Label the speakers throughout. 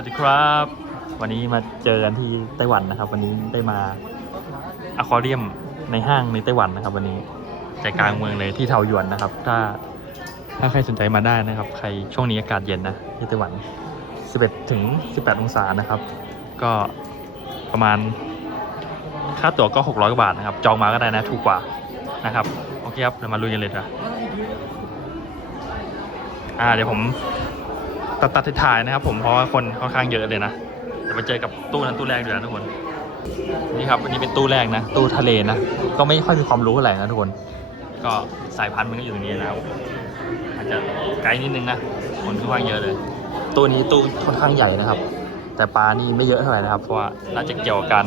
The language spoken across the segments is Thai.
Speaker 1: วัสดีครับ วันนี้มาเจอกันที่ไต้หวันนะครับ วันนี้ได้มาอควาเรียมในห้างในไต้หวันนะครับ วันนี้ใจกลางเมืองเลยที่เทาหยวนนะครับ ถ้าถ้าใครสนใจมาได้นะครับ ใครช่วงนี้อากาศเย็นนะที่ไต้หวัน 11 ถึง 18 องศานะครับ ก็ประมาณค่าตั๋วก็ 600กว่าบาทนะครับ จองมาก็ได้นะถูกกว่านะครับโอเคครับเรามาลุยกันเลยดีกว่าเดี๋ยวผม ตัดตัดถ่ายๆนะครับ ผมเพราะว่าคนค่อนข้างเยอะเลยนะจะไปเจอกับตู้นั้นตู้แรกด้วยนะทุกคนนี่ครับอันนี้เป็นตู้แรกนะ ตู้ทะเลนะก็ไม่ค่อยมีความรู้อะไรนะทุกคน ก็สายพันธุ์มันก็อยู่ตรงนี้แล้วอาจจะไกลนิดนึงนะคนค่อนข้างเยอะเลยตู้นี้ตู้ค่อนข้างใหญ่นะครับ แต่ปลานี่ไม่เยอะเท่าไหร่นะครับ เพราะว่าน่าจะเกี่ยวกับการ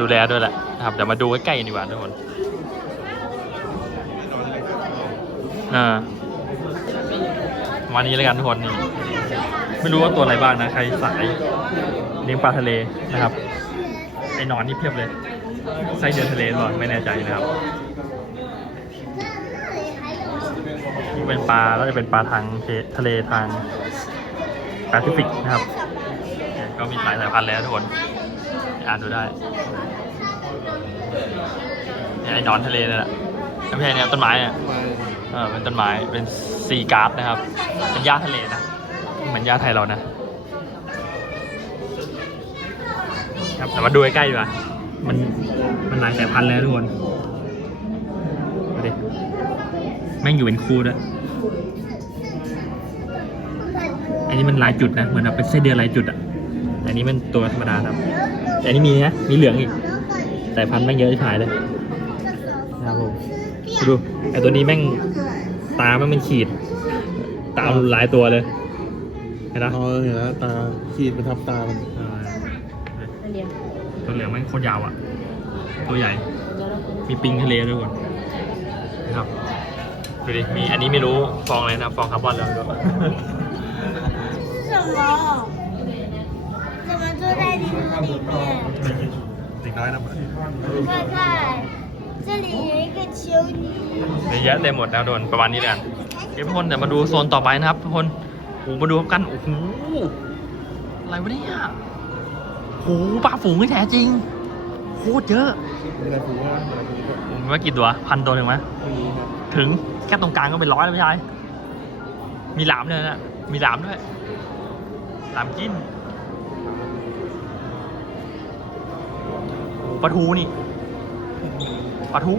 Speaker 1: ดูแลด้วยแหละนะครับเดี๋ยวมาดูใกล้ๆกันดีกว่าทุกคนอ่า วันนี้แล้วกันทุกคนนี่ไม่รู้ว่าตัวอะไรบ้างนะ ใครสายเลี้ยงปลาทะเลนะครับไอ้หนอนนี่เพียบเลยไส้เดือนทะเลหรอไม่แน่ใจนะครับนี่เป็นปลาแล้วจะเป็นปลาทางทะเลทางแปซิฟิกนะครับ ก็มีหลายสายพันธุ์แล้วทุกคนอ่านดูได้ไอ้หนอนทะเลนี่แหละ ไม่ใช่เนี่ยต้นไม้เนี่ยเออเป็นต้นไม้เป็นซีการ์ดนะครับ เป็นหญ้าทะเลนะเหมือนหญ้าไทยเรานะครับแต่มาดูใกล้ๆดีกว่ามันมันหลายสายพันธุ์แล้วทุกคนดูดิแม่งอยู่เป็นคู่ด้วยอันนี้มันหลายจุดนะเหมือนเป็นเส้นเดือนหลายจุดอะอันนี้มันตัวธรรมดาครับ แต่อันนี้มีนะมีเหลืองอีกสายพันธุ์แม่งเยอะที่หายเลยนะครับผม ดูไอตัวนี้แม่งตาแม่งเป็นขีด ตาหลายตัวเลยเห็นนะ
Speaker 2: อ๋อเห็นแล้วตาขีดมัทับตามัน
Speaker 1: ตัวเหลืองแม่งโคตรยาวอะ ตัวใหญ่ มีปิงทะเลด้วยก่อนนะครับดูดิมีอันนี้ไม่รู้ฟองอะไรนะฟองคาร์บอนแล้วด้วย
Speaker 3: จะมาช่วยได้ดีดู
Speaker 2: เนี่ยเด็กน้อยนะ
Speaker 3: ใช่ใช่ 这里有一个球泥。
Speaker 1: เยอะแยะเต็มหมดแล้วโดนประมาณนี้เลยกันเดี๋ยวทุกคนเดี๋ยวมาดูโซนต่อไปนะครับทุกคนโอ้โหมาดูกัน โอ้โห อะไรวะเนี่ยโอ้โหปลาฝูงที่แท้จริง โคตรเยอะ
Speaker 2: มีอะไรผูกว่าอะไรผูกว่า
Speaker 1: ผมว่ากี่ตัวพันตัวหนึ่งไหม
Speaker 2: ไม่รู้ครับ
Speaker 1: ถึงแค่ตรงกลางก็เป็นร้อยแล้วไม่ใช่มีหลามด้วยนะ มีหลามด้วย หลามกินปลาทูนี่ ปลาทู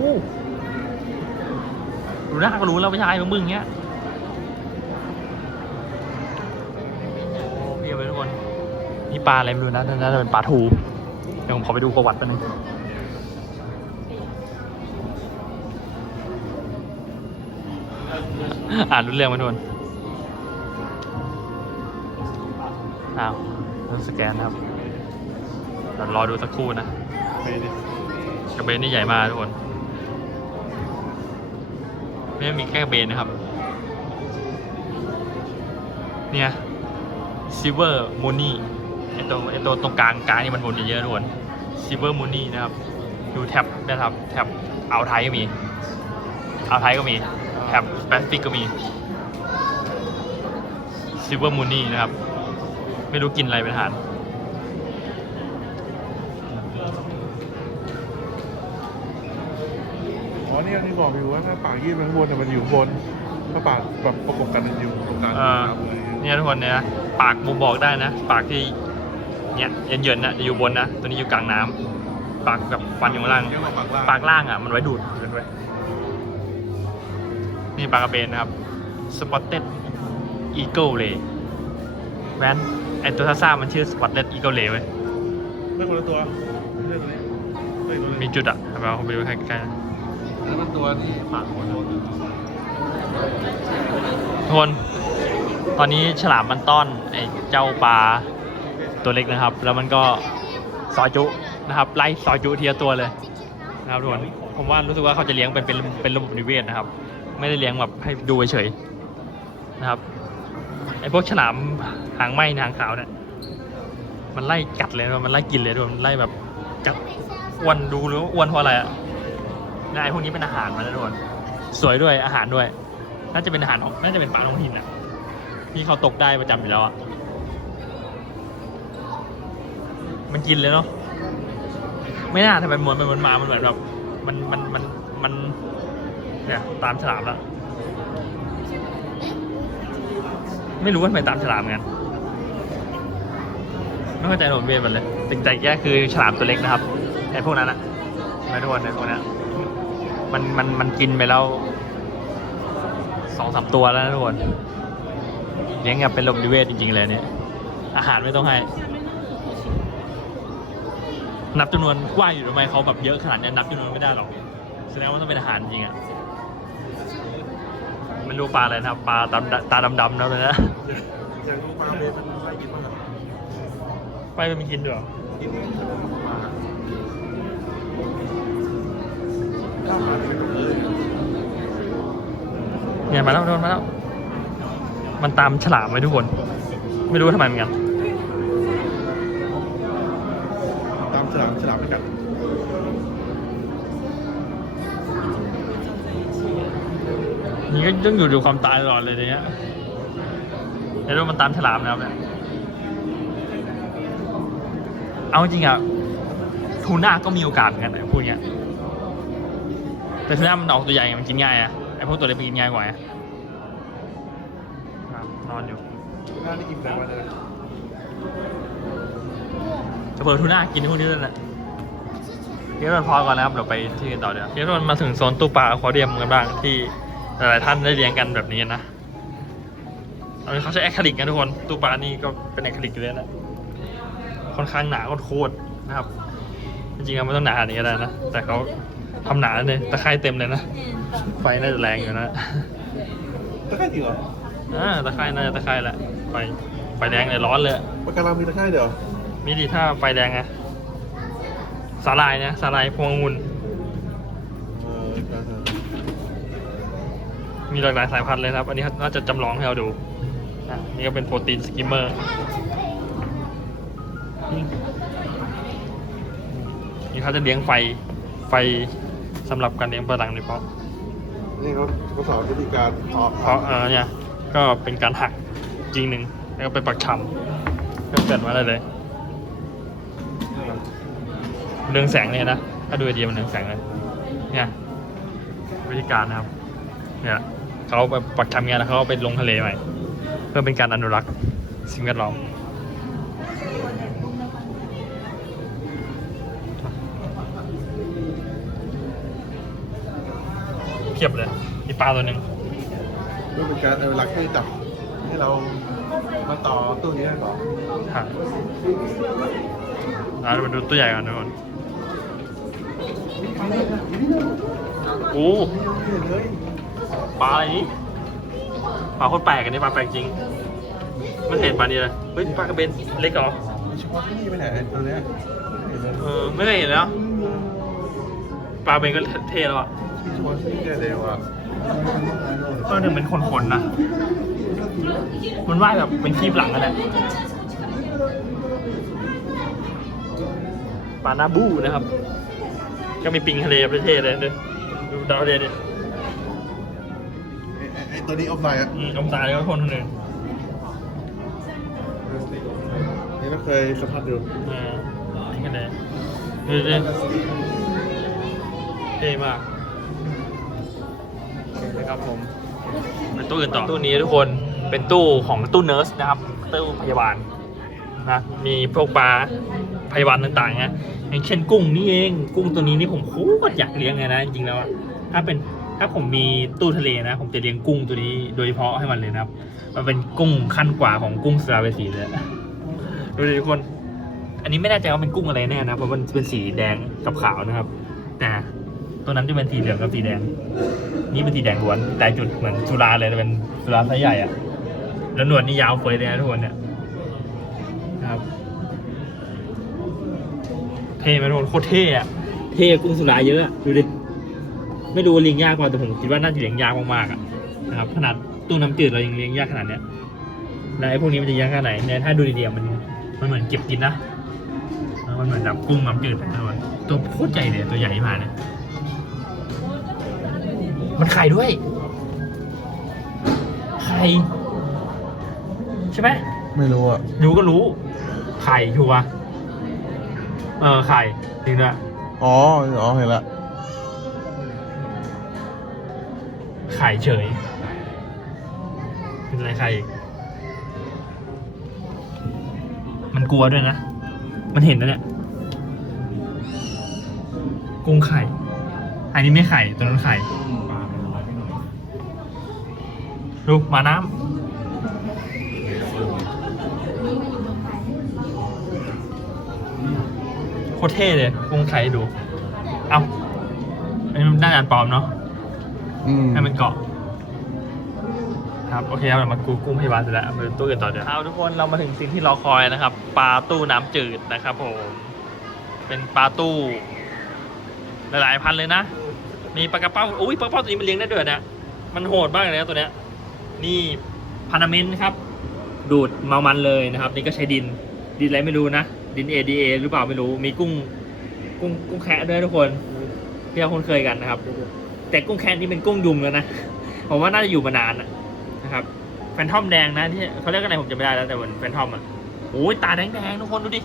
Speaker 1: ดูหน้าก็รู้แล้วไม่ใช่มึงมึงเงี้ยเพียบเลยทุกคนนี่ปลาอะไรไม่รู้นะน่าจะเป็นปลาทูเดี๋ยวผมขอไปดูประวัติแป๊บนึงอ่านรู้เรื่องไหมทุกคนอ้าวต้องสแกนครับเดี๋ยวรอดูสักครู่นะ กระเบนนี่ใหญ่มากทุกคนไม่ได้มีแค่กระเบนนะครับ เนี่ยซิเวอร์มูนี่ไอตัวไอตัวตรงกลางกลางนี่มันหมุนเยอะทุกคนซิเวอร์มูนี่นะครับ ดูแท็บนะครับ แท็บอ่าไทยก็มี เอาไทยก็มีแถบแปซิฟิกก็มีซิเวอร์มูนี่นะครับ ไม่รู้กินอะไรเป็นอาหาร
Speaker 2: อ๋อนี่ที่บอกอยู่ว่าถ้าปากยื่นไปข้างบนแต่มันอยู่ข้างบนถ้าปากแบบประกบกันมันอยู่ตรงกลาง
Speaker 1: เออเนี่ยทุกคนเนี่ยนะปากมุมบอกได้นะ ปากที่เนี่ยเย็นๆนะจะอยู่บนนะตัวนี้อยู่กลางน้ำปากแบบฟันอยู่ข้างล่าง
Speaker 2: เรียกว่าปากล่าง
Speaker 1: ปากล่างอะมันไว้ดูดเห็นไหมนี่ปลากระเบนนะครับ Spotted Eagle Ray แวนไอตัวซ่าๆมันชื่อ Spotted Eagle Ray เว้ย
Speaker 2: ไม่คนละตัวไม่ใช่ตัวนี้ไม่ตัวนี้
Speaker 1: มีจุดอะเอาไปดูใกล้ๆ
Speaker 2: แล้วนตัวที่ปากคน
Speaker 1: ทุกคน ตอนนี้ฉลามมันต้อนไอ้เจ้าปลาตัวเล็กนะครับ แล้วมันก็ซอยจุนะครับไล่ซอยจุทีละตัวเลยนะครับทุกคนผมว่ารู้สึกว่าเขาจะเลี้ยงเป็นเป็นเป็นระบบนิเวศนะครับ ไม่ได้เลี้ยงแบบให้ดูเฉยๆนะครับไอ้พวกฉลามหางไหมหางขาวเนี่ยมันไล่กัดเลยมันไล่กินเลยด้วยมันไล่แบบจับอ้วนดูหรือว่าอ้วนเพราะอะไรอะ นายพวกนี้เป็นอาหารมาแล้วทุกคนสวยด้วยอาหารด้วย น่าจะเป็นอาหารของน่าจะเป็นปลาลงหินอะที่เขาตกได้ประจำอยู่แล้วอะมันกินเลยเนาะไม่น่าทำไมมวนไปมวนมามันเหมือนแบบมันมันมันมันเนี่ยตามฉลามแล้วไม่รู้ว่าทำไมตามฉลามกันไม่เข้าใจหนมเบียนมันเลยติดใจแค่คือฉลามตัวเล็กนะครับไอ้พวกนั้นอะไม่ทุกคนไอ้พวกนั้น มันมันมันกินไปแล้วสองสามตัวแล้วนะทุกคนเลี้ยงแบบเป็นลมดิเวทจริงๆเลยเนี่ย อาหารไม่ต้องให้ นับจำนวนกว้างอยู่ทำไมเขาแบบเยอะขนาดเนี้ยนับจำนวนไม่ได้หรอกแสดงว่าต้องเป็นอาหารจริงอะไม่รู้ปลาอะไรนะครับปลาตาตาดำๆนะเลยนะ
Speaker 2: อย่างลูกปลาเบนมันไล่กินบ้างอะ
Speaker 1: ไปมันมีกินด้วยเหรอ
Speaker 2: กิน เลย
Speaker 1: เนี่ยมาแล้วโดนมาแล้ว มันตามฉลามไหมทุกคน ไม่รู้ทำไมเหมือนกัน
Speaker 2: ตามฉลามฉลามไม่กัด
Speaker 1: นี่ก็ต้องอยู่ดูความตายตลอดเลยเนี่ยแล้วมันตามฉลามนะครับเนี่ย เอาจริงอะทูน่าก็มีโอกาสเหมือนกันนะพูดอย่างเงี้ย แต่ทูน่ามันออกตัวใหญ่ไงมันกินง่ายอะไอพวกตัวเล็กมันกินง่ายกว่าอะครับนอนอยู่
Speaker 2: หน้านี่อิ่มแต่วันเลย
Speaker 1: จะเปิดทูน่ากินพวกนี้เลยแหละเดี๋ยวเราพอก่อนนะครับเดี๋ยวไปที่กันต่อเดี๋ยวเดี๋ยวเรามาถึงโซนตู้ปลาอควาเรียมกันบ้างที่หลายๆท่านได้เลี้ยงกันแบบนี้นะอันนี้เขาใช้แอคริลิกนะทุกคนตู้ปลานี่ก็เป็นแอคริลิกอยู่เลยนะค่อนข้างหนาโคตรๆนะครับจริงๆมันไม่ต้องหนาขนาดนี้ก็ได้นะแต่เขา ทำหนาเลยตะไคร่เต็มเลยนะ ไฟน่าจะแรงอยู่นะ
Speaker 2: ตะไคร่จริงเหรอ
Speaker 1: อ่าตะไคร่น่าจะตะไคร่แหละ ไฟ ไฟแดงเลยร้อนเลย
Speaker 2: ปากการังมีตะไคร่เดี๋ยว
Speaker 1: มีดีถ้าไฟแดงไงสาลายนะสาลายพวงองุ่น
Speaker 2: เออการท
Speaker 1: มีหลากหลายสายพันธุ์เลยนะครับ อันนี้น่าจะจำลองให้เราดูนะนี่ก็เป็นโปรตีนสกิมเมอร์ นี่เขาจะเลี้ยงไฟไฟ สำหรับการเลี้ยงปลาดังโดยเฉพาะำ
Speaker 2: นี่เขาเขาสอนวิธีการเพาะ
Speaker 1: เพราะเออเนี่ยก็เป็นการหักจริงหนึ่งแล้วก็ไปปักชำก็เกิดมาได้เลย เรืองแสงเนี่ยนะถ้าดูไอเดียมันเรืองแสงเลยเนี่ยวิธีการนะครับ เนี่ยเขาไปปักทำงานแล้วเขาเอาไปลงทะเลใหม่ เพื่อเป็นการอนุรักษ์สิ่งแวดล้อม เพียบเลยมีปลาตัวหนึ่ง
Speaker 2: นี่เป็นการเอาหลักให้จับให้เรามาต่อตู้นี้ได้ต่อ
Speaker 1: ฮะอ่ามาดูตัวใหญ่ก่อนทุกคนโอ้
Speaker 2: เลย
Speaker 1: ปลาอะไรนี่ปลาโคตรแปลกอันนี้ปลาแปลกจริงมันเห็นปลานี้เลยเฮ้ยปลากระเบนเล็กเหรอ
Speaker 2: เฉพาะที่นี่ไปไหนไอ้ตัวเนี้ยเห็นไหม
Speaker 1: เออไม่เคยเห็นแล้วปลาเบนก็เท่แล้วอะ
Speaker 2: ที่เฉพาะที่นี่ได้เลยว่ะ
Speaker 1: ก็ถึงเป็นขนๆนะ มันว่ายแบบเป็นคีบหลังกันแหละปลาหน้าบูนะครับ ก็มีปิงทะเลประเทศเลยดูดูดาวทะเลดิ
Speaker 2: ไอ้ไอ้ไอ้ตัวนี้ออฟไลน์อะ
Speaker 1: อืมอมตาเลยก็คนคนหนึ่ง
Speaker 2: นี่เราเคยสัมผัสดู
Speaker 1: อ่าปิงทะเลดูดิเท่มาก นะครับผมเป็นตู้อื่นต่อตู้นี้ทุกคนเป็นตู้ของตู้เนิร์สนะครับตู้พยาบาลนะมีพวกปลาพยาบาลต่างๆนะอย่างเช่นกุ้งนี่เองกุ้งตัวนี้นี่ผมโคตรอยากเลี้ยงเลยนะจริงๆแล้วอะถ้าเป็นถ้าผมมีตู้ทะเลนะ ผมจะเลี้ยงกุ้งตัวนี้โดยเฉพาะให้มันเลยนะครับ มันเป็นกุ้งขั้นกว่าของกุ้งสลาเวสีเลยดูดิทุกคน อันนี้ไม่แน่ใจว่าเป็นกุ้งอะไรแน่นะเพราะมันเป็นสีแดงกับขาวนะครับ แต่ ตัวนั้นจะเป็นสีเหลืองกับสีแดง นี่เป็นสีแดงล้วน แต่จุดเหมือนสุราเลยเป็นสุราไซส์ใหญ่อะแล้วหนวดนี่ยาวเฟยเลยนะทุกคนเนี่ยนะครับเท่ไหมทุกคนโคตรเท่อะเท่กุ้งสุราเยอะอะดูดิไม่รู้ว่าเลี้ยงยากกว่าแต่ผมคิดว่าน่าจะเลี้ยงยากมากๆอะนะครับขนาดตู้น้ำจืดเรายังเลี้ยงยากขนาดเนี้ยแล้วไอ้พวกนี้มันจะยากแค่ไหนเนี่ยถ้าดูดีๆมันมันเหมือนเก็บกินนะเออมันเหมือนแบบกุ้งน้ำจืดนะทุกคนตัวโคตรใหญ่เลยตัวใหญ่มากเนี่ย มันไข่ด้วย ไข่ ใช่ไหม
Speaker 2: ไม่รู้อะ
Speaker 1: ดูก็รู้ ไข่ชัวร์เออ ไข่จริงด้วย
Speaker 2: อ๋ออ๋อเห็นละ
Speaker 1: ไข่เฉย เป็นอะไรไข่อีกมันกลัวด้วยนะ มันเห็นนะเนี่ยกุ้งไข่ อันนี้ไม่ไข่ตัวนั้นไข่ ดูหมาน้ำโคตรเท่เลยกุ้งไข่ให้ดู เอาอันนี้มันน่าจะปลอมเนาะ
Speaker 2: อืม
Speaker 1: ให้มันเกาะ ครับ โอเคครับเรามากูกุ้งพยาบาลเสร็จแล้วมาดูตู้อื่นต่อเดี๋ยวครับทุกคนเรามาถึงสิ่งที่รอคอยนะครับ ปลาตู้น้ำจืดนะครับผม เป็นปลาตู้ หลายๆพันเลยนะ มีปลากระเป้า อุ้ยปลากระเป้าตัวนี้มันเลี้ยงได้ด้วยนะ มันโหดมากเลยนะตัวเนี้ย นี่พานาเมนครับ ดูดเมามันเลยนะครับ นี่ก็ใช้ดิน ดินอะไรไม่รู้นะ ดิน ADA หรือเปล่าไม่รู้ มีกุ้ง กุ้งกุ้งแคะด้วยทุกคนที่เราคุ้นเคยกันนะครับ แต่กุ้งแคะนี่เป็นกุ้งยุงแล้วนะ ผมว่าน่าจะอยู่มานานอะนะครับ แฟนทอมแดงนะที่เขาเรียกอะไรผมจำไม่ได้แล้วแต่เหมือนแฟนทอมอะโอ้ยตาแดงแดงๆทุกคนดูดิ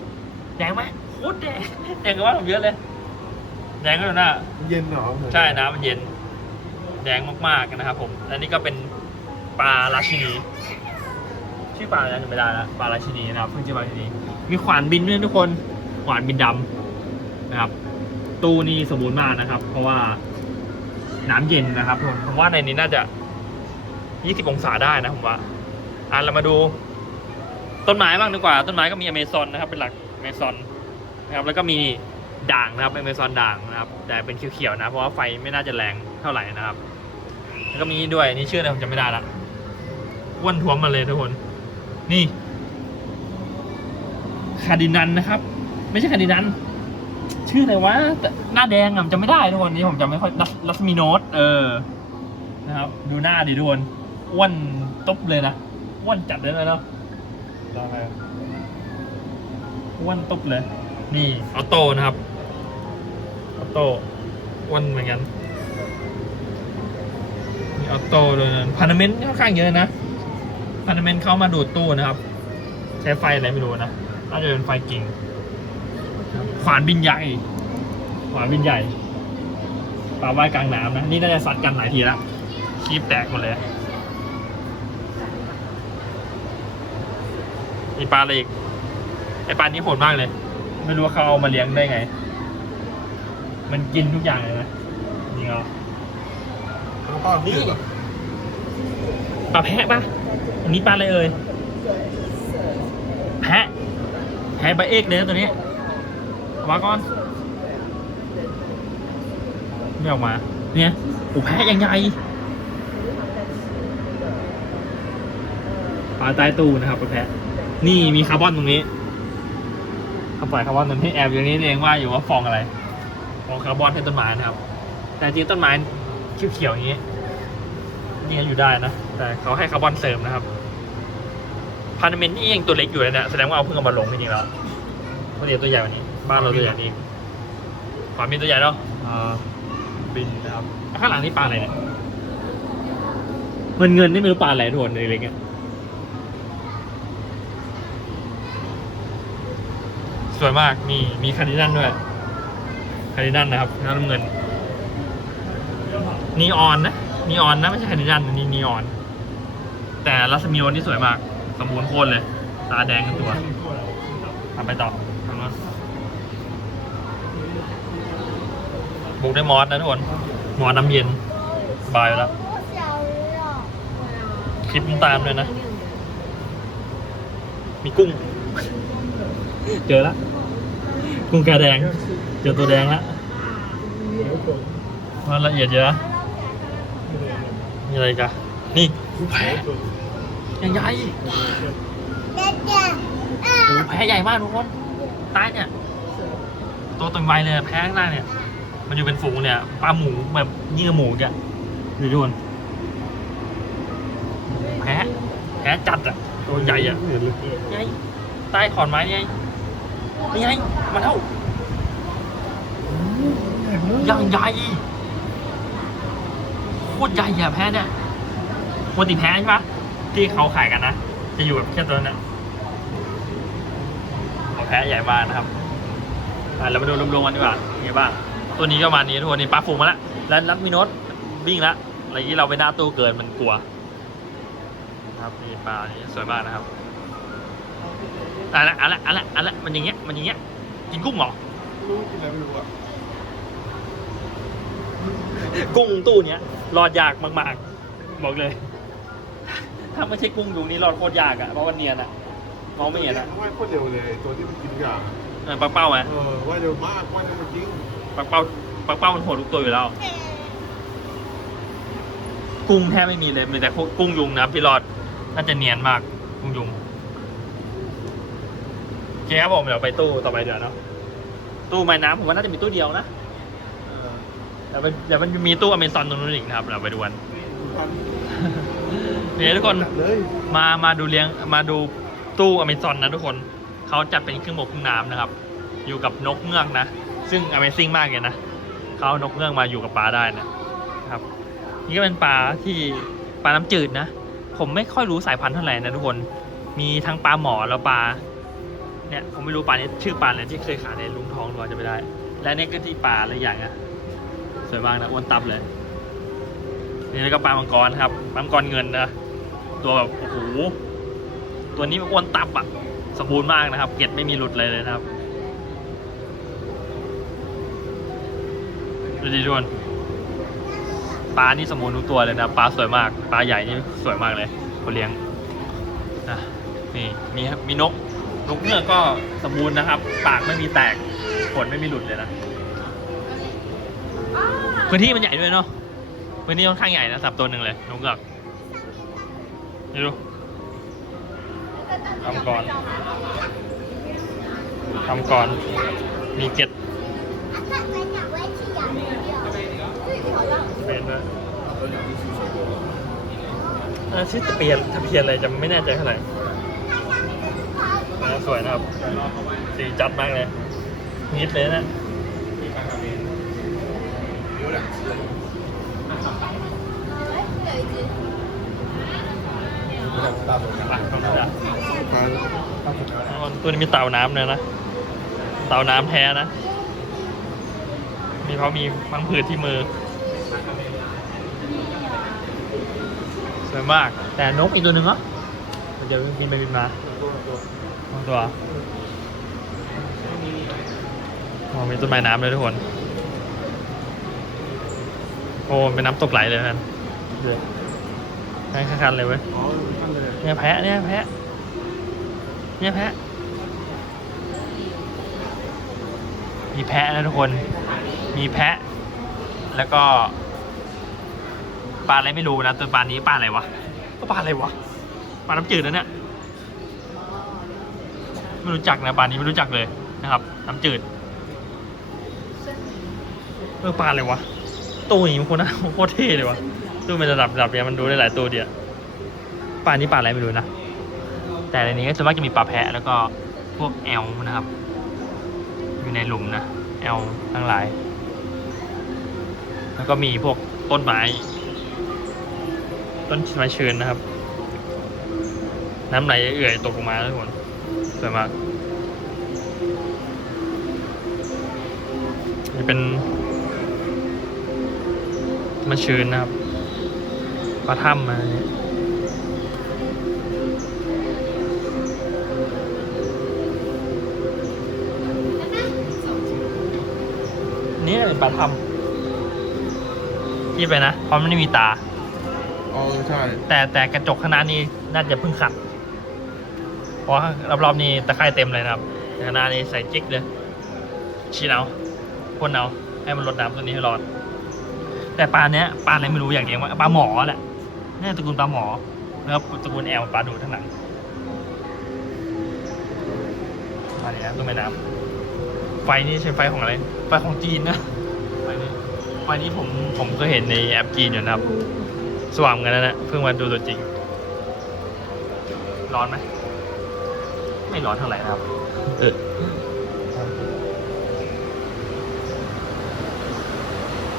Speaker 1: แดงไหมโคตรแดง แดงกว่าบ้านผมเยอะเลย แดงก็ดูหน้า
Speaker 2: เย็นเหรอ
Speaker 1: ใช่น้ำมันเย็น แดงมากๆนะครับ ผม และนี่ก็เป็น ปลาราชินี ชื่อปลาอะไรนะจำไม่ได้ล้วปลาราชินีนะครับเพิ่งชื่อปลาราชินี มีขวานบินด้วยทุกคนขวานบินดำนะครับ ตู้นี่สมบูรณ์มากนะครับ เพราะว่าน้ำเย็นนะครับทุกคนผมว่าในนี้น่าจะ 20 องศาได้นะผมว่าอะเรามาดู ต้นไม้บ้างดีกว่า ต้นไม้ก็มีอเมซอนนะครับ เป็นหลักอเมซอนนะครับ แล้วก็มีด่างนะครับอเมซอนด่างนะครับ แต่เป็นเขียวๆนะ เพราะว่าไฟไม่น่าจะแรงเท่าไหร่นะครับ แล้วก็มีนี่ด้วยนี่ชื่ออะไรผมจำไม่ได้ละ อ้วนท้วมมาเลยทุกคน นี่คาดินันนะครับ ไม่ใช่คาดินัน ชื่ออะไรวะหน้าแดงอะจำไม่ได้ทุกคนนี่ผมจำไม่ค่อยลัสมิโนสเออนะครับ ดูหน้าดิทุกคนอ้วนตุ๊บเลยนะอ้วนจัดเลยนะเนาะ
Speaker 2: ได้
Speaker 1: อ้วนตุ๊บเลย นี่ออโต้นะครับออโต้อ้วนเหมือนกันนี่ออโต้เลยนะพานาเมนต์ค่อนข้างเยอะนะ พานาเมนต์เข้ามาดูดตู้นะครับ ใช้ไฟอะไรไม่รู้นะน่าจะเป็นไฟกิ่งขวานบินใหญ่ ขวานบินใหญ่ปลาว่ายกลางน้ำนะ นี่น่าจะซัดกันหลายทีแล้วคีบแตกหมดเลยมีปลาอะไรอีกไอปลานี้โหดมากเลย ไม่รู้ว่าเขาเอามาเลี้ยงได้ไง มันกินทุกอย่างเลยนะจริงเหรอ
Speaker 2: อนนี้เหรอ
Speaker 1: ปลาแพะปะอันนี้ปลาอะไรเอ่ยแพะแพะใบเอกเลยนะตัวนี้เอามาก่อนไม่ออกมา เนี่ยโอ้แพะยังใหญ่ปลาใต้ตู้นะครับปลาแพะ นี่มีคาร์บอนตรงนี้เขาปล่อยคาร์บอนตรงที่แอบอยู่นี้เองว่าอยู่ว่าฟองอะไรฟองคาร์บอนให้ต้นไม้นะครับ แต่จริงต้นไม้เขียวๆอย่างนี้ นี่อยู่ได้นะ แต่เขาให้คาร์บอนเสริมนะครับพานาเมนต์นี่ยังตัวเล็กอยู่เลยเนะแสดงว่าเอาเพิ่งเอามาลงจริงๆแล้วเพราะเดี๋ยวตัวใหญ่กว่านี้ บ้านเราตัวใหญ่นี้ขวามีตัวใหญ่เนาะ
Speaker 2: อ่า
Speaker 1: บินนะครับข้างหลังนี่ปลาอะไรเนี่ยเงินเงินนี่ไม่รู้ปลาอะไรทุกคนเล็กๆเนี่ยสวยมากมีมีคาร์ดินันด้วยคาร์ดินันนะครับน้ำเงินนีออนนะ นีออนนะไม่ใช่ไฮนิดันนี่นีออน แต่รัสมีวันที่สวยมาก สมบูรณ์โคตรเลย ตาแดงทั้งตัวทำไปต่อทางบุกได้มอสนะทุกคนมอสน้ำเย็นสบายแล้วคลิปตามเลยนะ มีกุ้ง เจอแล้วกุ้งกาแดง เจอตัวแดงแล้วมันละเอียดเยอะ มีอะไรอีกันนี่หูแพะยังใหญ่
Speaker 3: 姐姐，
Speaker 1: หูแพะใหญ่มากทุกคนตายเนี่ย ตัวเต็มวัยเลยอะแพะข้างหน้าเนี่ย มันอยู่เป็นฝูงเนี่ยปลาหมูแบบยิ่งกว่าหมูอีกอะดูทุกคนแพะแพะจัดอะตัวใหญ่อะ
Speaker 2: เห็นเลย
Speaker 1: ไงใต้ขอนไม้นี่ไงนี่ไงมาแล้วยังใหญ่ โคตรใหญ่อะแพ้เนี่ยปกติแพ้ใช่ปะที่เขาขายกันนะ จะอยู่แบบแค่ตัวนั้นขอแพ้ใหญ่มากนะครับอะเรามาดูรวมๆกันดีกว่ามีไงบ้าง ตัวนี้ก็มานี้ทุกคนนี่ปลาฝูงมาแล้วแล้วนัดมีโนตวิ่งแล้วอะไรอย่างนี้เราไปหน้าตู้เกินมันกลัว ครับนี่ปลานี่สวยมากนะครับอะไรอะไรอะไรอะไรมันอย่างเงี้ยมันอย่างเงี้ยกินกุ้งเหรอ
Speaker 2: รู้กินอะไรไม่รู้อะ
Speaker 1: กุ้งตู้เนี้ยรอดยากมากๆ บอกเลย ถ้าไม่ใช่กุ้งยุงนี้รอดโคตรยากอะเพราะว่าเนียนอะมองไม่เห็นอะ
Speaker 2: ว่ายโคตรเร็วเลยตัวที่มันกินอย่าง
Speaker 1: เออปักเป้าไหม
Speaker 2: เออว่ายเร็วมากว่ายเร็วจริง
Speaker 1: ปักเป้าปักเป้ามันโหดทุกตัวอยู่แล้ว กุ้งแทบไม่มีเลยมีแต่พวกกุ้งยุงนะครับพี่รอดน่าจะเนียนมากกุ้งยุงโอเคครับผมเดี๋ยวไปตู้ต่อไปเดี๋ยวเนาะตู้ไม้น้ำผมว่าน่าจะมีตู้เดียวนะเออ เดี๋ยวมันเดี๋ยวมันมีตู้อเมซอนตรงนู้นอีกนะครับเราไปดูกัน
Speaker 2: พัน
Speaker 1: นี่ทุกคน
Speaker 2: จัดเลย
Speaker 1: มามาดูเลี้ยงมาดูตู้อเมซอนนะทุกคนเขาจัดเป็นเครื่องบกเครื่องน้ำนะครับ อยู่กับนกเงือกนะ ซึ่ง Amazing มากเลยนะเขาเอานกเงือกมาอยู่กับปลาได้นะครับ นี่ก็เป็นปลาที่ปลาน้ำจืดนะ ผมไม่ค่อยรู้สายพันธุ์เท่าไหร่นะทุกคนมีทั้งปลาหมอแล้วปลาเนี่ยผมไม่รู้ปลานี้ชื่อปลาอะไรที่เคยขายในลุงทองหรือเปล่าจะไม่ได้ และเนี่ยก็ที่ปลาอะไรอย่างอะ สวยมากนะอ้วนตับเลย นี่แล้วก็ปลามังกรครับปลามังกรเงินนะตัวแบบโอ้โหตัวนี้มันอ้วนตับอะสมบูรณ์มากนะครับ เกล็ดไม่มีหลุดเลยเลยนะครับดูดิทุกคนปลานี่สมบูรณ์ทุกตัวเลยนะปลาสวยมากปลาใหญ่นี่สวยมากเลยคนเลี้ยงนะนี่มีครับมีนกนกเงือกก็สมบูรณ์นะครับ ปากไม่มีแตกขนไม่มีหลุดเลยนะ พื้นที่มันใหญ่ด้วยเนาะพื้นที่ค่อนข้างใหญ่นะสับตัวหนึ่งเลยนกเงือกนี่ดูทำก่อนทำก่อนมีเกล็ดเป็นด้วยเออชื่อตะเพียนตะเพียนอะไรจะไม่แน่ใจเท่าไหร่แต่สวยนะครับ สีจัดมากเลยนิดเลยนะอะ ต้องดูอะ
Speaker 2: พัน
Speaker 1: ตัวนี้มีเต่าน้ำเลยนะ เต่าน้ำแท้นะ มีเขามีพังผืดที่มือ สวยมาก แต่นกอีกตัวหนึ่งเหรอเดี๋ยวบินไปบินมาสองตัวอ๋อมีต้นไม้น้ำเลยทุกคน โอ้เป็นน้ำตกไหลเลยนะ เดี๋ยวให้คันเลยเว้ย
Speaker 2: เนี่
Speaker 1: ยแพะเนี่ยแพะเนี่ยแพะมีแพะนะทุกคน มีแพะ แล้วก็ปลาอะไรไม่รู้นะตัวปลานี้ปลาอะไรวะก็ปลาอะไรวะปลาน้ำจืดนะเนี่ยไม่รู้จักนะปลานี้ไม่รู้จักเลยนะครับ น้ำจืดเออปลาอะไรวะตัวนี้มันโคตรน่าโคตรเท่เลยวะ ตู้เป็นระดับระดับเนี้ยมันดูได้หลายตัวเดียวปลานี้ปลาอะไรไม่รู้นะ แต่ในนี้ก็ส่วนมากจะมีปลาแพะแล้วก็พวกแอลนะครับ อยู่ในหลุมนะแอลทั้งหลาย แล้วก็มีพวกต้นไม้ ต้นไม้ชื้นนะครับ น้ำไหลเอื่อยตกลงมาทุกคนสวยมากนี่เป็นมาชื้นนะครับ ปลาถ้ำมาเนี่ยนี่เป็นปลาถ้ำที่ไปนะ เพราะมันไม่มีตา
Speaker 2: อ๋อใช่
Speaker 1: แต่แต่กระจกข้างหน้านี่น่าจะเพิ่งขัด เพราะรอบๆนี้ตะไคร่เต็มเลยนะครับแต่ข้างหน้านี่ใส่จิ๊กเลยชีเอาพ่นเอาให้มันลดน้ำตัวนี้ให้รอดแต่ปลาเนี้ยปลาอะไรไม่รู้อย่างเดียวว่าปลาหมอแหละ นี่ตระกูลปลาหมอแล้วตระกูลแอลปลาดูดทั้งหลังมาเนี่ยนะตัวแม่น้ำไฟนี่ใช้ไฟของอะไร ไฟของจีนนะไฟนี้ไฟนี้ผมผมก็เห็นในแอปจีนอยู่นะครับ สว่างกันนะเนี่ยเพิ่งมาดูตัวจริง ร้อนไหม ไม่ร้อนเท่าไหร่นะครับเออ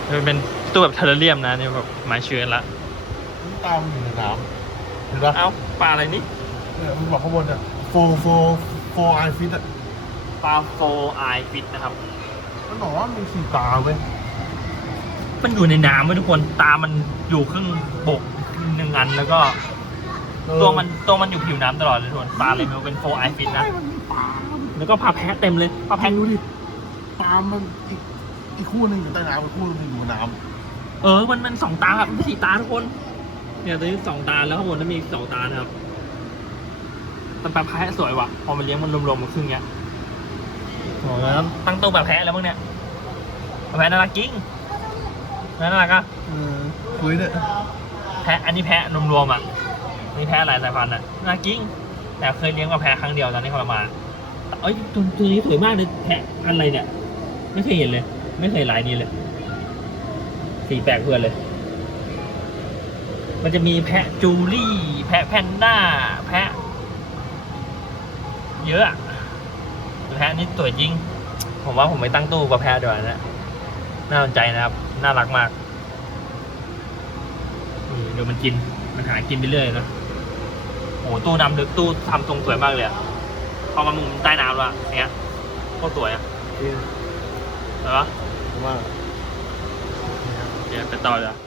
Speaker 1: มันเป็นตัวแบบเทอร์เรียมนะเนี่ยแบบไม้เชื้อละ
Speaker 2: ตามอยู่ในน้ำเห็นปะ
Speaker 1: เอ้าปลาอะไรนี่
Speaker 2: เนี่ยมันบอกข้างบนอะโฟโฟโฟไอฟิตอะ
Speaker 1: ปลาโฟไอฟิตนะครับ
Speaker 2: มันบอกว่ามีสีตาเว้ย
Speaker 1: มันอยู่ในน้ำไว้ยทุกคนตามันอยู่ครึ่งบกหนึ่งอันแล้วก็ตัวมันตัวมันอยู่ผิวน้ำตลอดเลยทุกคนปลาเลยมันเป็นโฟไอฟิตนะ
Speaker 2: ใช่มันมีปลา
Speaker 1: แล้วก็ปลาแพะเต็มเลยปลา
Speaker 2: แพ
Speaker 1: แพะ
Speaker 2: งดูดิปลามันอีกอีกคู่หนึ่งอยู่ใต้น้ำอีกคู่หนึงอยู่บนน้
Speaker 1: เออมันมันสองตาครับไม่ใช่สี่ตาทุกคน เนี่ยตัวนี้สองตาแล้วข้างบนนั้นมีสองตานะครับมันปลาแพะสวยว่ะ พอมันเลี้ยงมันรวมๆมันครึ่งเนี้ยโอ้โหแล้วตั้งตู้ปลาแพะแล้วมั้งเนี่ยปลาแพะน่ารักจริงน่ารักอะำ
Speaker 2: เออคุยเนี่ย
Speaker 1: แพะอันนี้แพะรวมๆอะนี่แพะหลายสายพันธุ์อะน่ากิ้ง แต่เคยเลี้ยงกับแพะครั้งเดียวตอนที่เขามาเอ้ยตัวตัวนี้สวยมากเลยแพะอะไรเนี่ย ไม่เคยเห็นเลย ไม่เคยลายนี้เลย สีแปลกเพื่อนเลย มันจะมีแพะจูลี่ แพะแพนด้า แพะ เยอะอะแพะนี่สวยจริง ผมว่าผมไปตั้งตู้กับแพะดีกว่านะ น่าสนใจนะครับ น่ารักมากนี่เดี๋ยวมันกิน มันหากินไปเรื่อยนะโอ้โหตู้น้ำลึกตู้ทำทรงสวยมากเลยอะพอมามุมใต้น้ำแล้วอะอย่างเงี้ยโคตรสวยอะ
Speaker 2: เออ
Speaker 1: เห็นปะ
Speaker 2: ผมว่า
Speaker 1: เดี๋ยวไปต่อเลยอะ